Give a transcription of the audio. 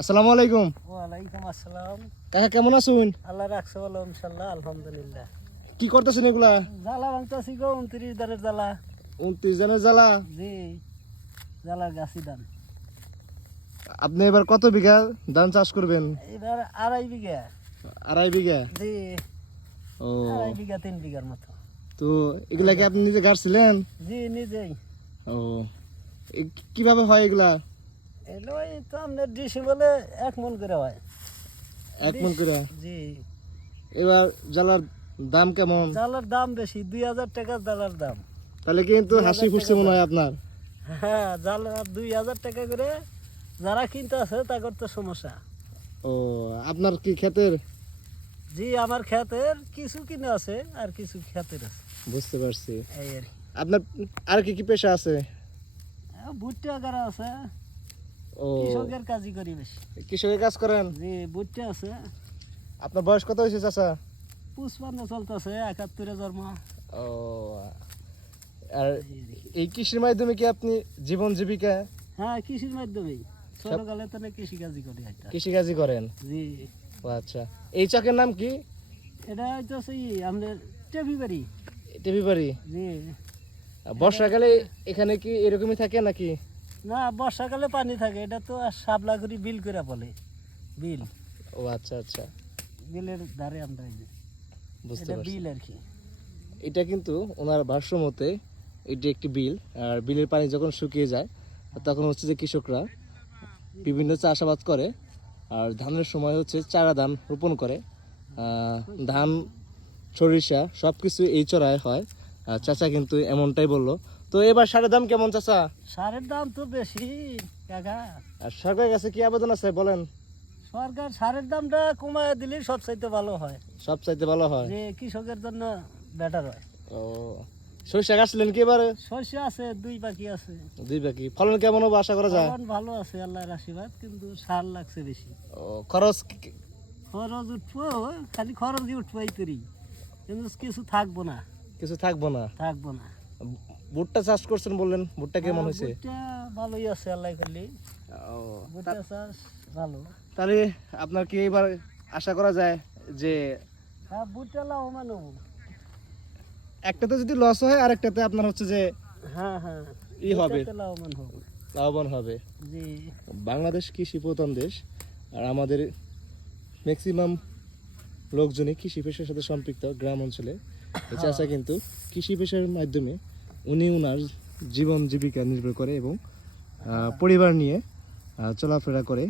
আসসালামু আলাইকুম। ওয়ালাইকুম আসসালাম। কাকা কেমন আছেন? আল্লাহ রাখছে বলো ইনশাল্লাহ, আলহামদুলিল্লাহ। কি করতেছেন এগুলা? জ্বালা ভাঙতেছি গো, 29 দানের জ্বালা। 29 জনের জ্বালা। জি, জ্বালার গাছি ধান। আপনি এবার কত বিঘা ধান চাষ করবেন? এবার 2.5 বিঘা। 2.5 বিঘা। জি, ও 2.5 বিঘা 3 বিঘার মতো। তো এগুলা কি আপনি নিজে গাড়ছিলেন? জি, নিজেই। ও কিভাবে হয় এগুলা? এলো এই তো আমাদের ডিসি বলে 1 মন করে হয়। 1 মণ করে। জি, এবার জ্বালার দাম কেমন? জ্বালার দাম বেশি, 2000 টাকা জ্বালার দাম। তাহলে কিন্তু হাসি ফুটছে মনে হয় আপনার। হ্যাঁ, জ্বালা 2000 টাকা করে যারা কিনতে আছে তাদের তো সমস্যা। ও আপনার কি ক্ষেতের? জি, আমার ক্ষেতের কিছু কিনে আছে আর কিছু ক্ষেতের আছে। বুঝতে পারছি। এই আর কি। আপনার আর কি কি পেশা আছে? ভুট্টা গাড়া আছে, ও কৃষকের কাজই করি বেশি। কৃষকের কাজ করেন? জি, ভুট্টা আছে। আপনার বয়স কত হয়েছে চাচা? 55 চলতেছে, 71 জন্ম। ও আর এই কৃষির মাধ্যমে কি আপনি জীবন জীবিকা? হ্যাঁ, কৃষির মাধ্যমেই ছোটকালে তো কৃষি কাজই করি একটা। কৃষিকাজই করেন? জি, ও আচ্ছা। এই চাকের নাম কি? এটা হইতেছে আমাদের টেপি বাড়ি। টেপি বাড়ি। জি, বর্ষাকালে এখানে কি এরকমই থাকে নাকি? না বর্ষাকালে পানি থাকে, এটা তো আর শাপলা করি বিল করে বলে, বিল। ও আচ্ছা আচ্ছা, বিলের ধারে আমরা এই যে, বুঝতে এটা পারছি। বিল আর কি। এটা কিন্তু ওনার ভাষ্য মতে এটি একটি বিল, আর বিলের পানি যখন শুকিয়ে যায় তখন হচ্ছে যে কৃষকরা বিভিন্ন চাষাবাদ করে, আর ধানের সময় হচ্ছে চারা ধান রোপণ করে। ধান সরিষা সব কিছু এই চড়ায় হয়। আর চাচা কিন্তু এমনটাই বললো। তো এবার সারের দাম কেমন চাচা? সারের দাম তো বেশি কাকা। আর সরকারের কাছে কি আবেদন আছে বলেন? সরকার সারের দামটা কমায় দিলে সবচাইতে ভালো হয়, সব চাইতে ভালো হয়। যে কৃষকের জন্য বেটার হয়। ও সরিষা গাছলেন কি এবারে? শস্য আছে, 2 বাকি আছে। 2 বাকি। ফলন কেমন হবে আশা করা যায়? ফলন ভালো আছে আল্লাহর আশীর্বাদ, কিন্তু সার লাগছে বেশি। ও খরচ খরচ উঠবো, খালি খরচই উঠবো এই তরি, কিন্তু কিছু থাকবো না। কিছু থাকবো না। থাকবো না। ভুট্টা চাষ করছেন বললেন, ভুট্টা কেমন হয়েছে? ভুট্টা ভালোই আছে আল্লাহ করলি, ও ভুট্টা চাষ ভালো। তাহলে আপনার কি এবার আশা করা যায় যে হ্যাঁ, ভুট্টা লাভবান হবো। একটাতে যদি লস হয় আর একটাতে আপনার হচ্ছে যে হ্যাঁ হ্যাঁ, ই হবে, ভুট্টাতে লাভবান হবো। লাভবান হবে? জি, বাংলাদেশ কৃষি প্রধান দেশ, আর আমাদের ম্যাক্সিমাম লোকজনই কৃষি পেশার সাথে সম্পৃক্ত গ্রাম অঞ্চলে। চাষা কিন্তু কৃষি পেশার মাধ্যমে উনি ওনার জীবন জীবিকা নির্ভর করে এবং পরিবার নিয়ে চলাফেরা করে।